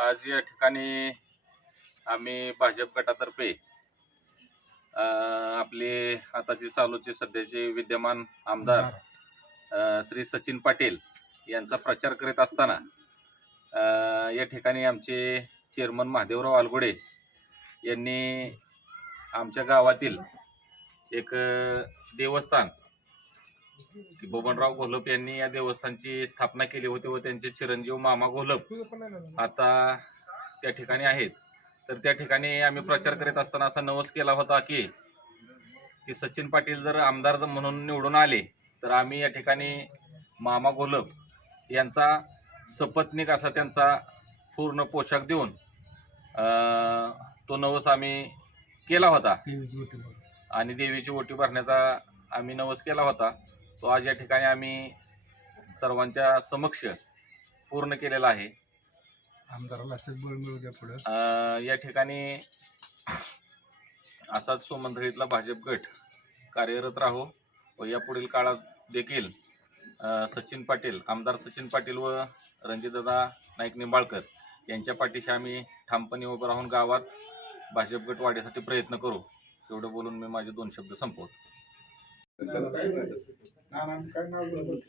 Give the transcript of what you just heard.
आज या ठिकाणी आम्ही भाजप गटातर्फे अ, आपले आताचे चालूचे सध्याचे विद्यमान आमदार श्री सचिन पाटील यांचा प्रचार करीत असताना या ठिकाणी आमचे चेअरमन महादेवराव आलगुडे यांनी आमच्या गावातील एक देवस्थान की बबनराव घोलप यांनी या देवस्थानची स्थापना केली होती व त्यांचे चिरंजीव मामा घोलप आता त्या ठिकाणी आहेत. तर त्या ठिकाणी आम्ही प्रचार करीत असताना असा नवस केला होता की की सचिन पाटील जर आमदार जर म्हणून निवडून आले तर आम्ही या ठिकाणी मामा घोलप यांचा सपत्नीक असा त्यांचा पूर्ण पोशाख देऊन तो नवस आम्ही केला होता. आणि देवीची ओटी भरण्याचा आम्ही नवस केला होता. तो आज या ठिकाणी आम्ही सर्वांच्या समक्ष पूर्ण केलेला आहे. अ, या ठिकाणी असाच सोमंथळीतला भाजप गट कार्यरत राहो व यापुढील काळात देखील अ, सचिन पाटील आमदार सचिन पाटील व रणजितदादा नाईक निंबाळकर यांच्या पाठीशी आम्ही ठामपणे उभं राहून गावात भाजप गट वाढीसाठी प्रयत्न करू. एवढं बोलून मी माझे दोन शब्द संपवतो. ನಾನು ಅನ್ಕೊಂಡ್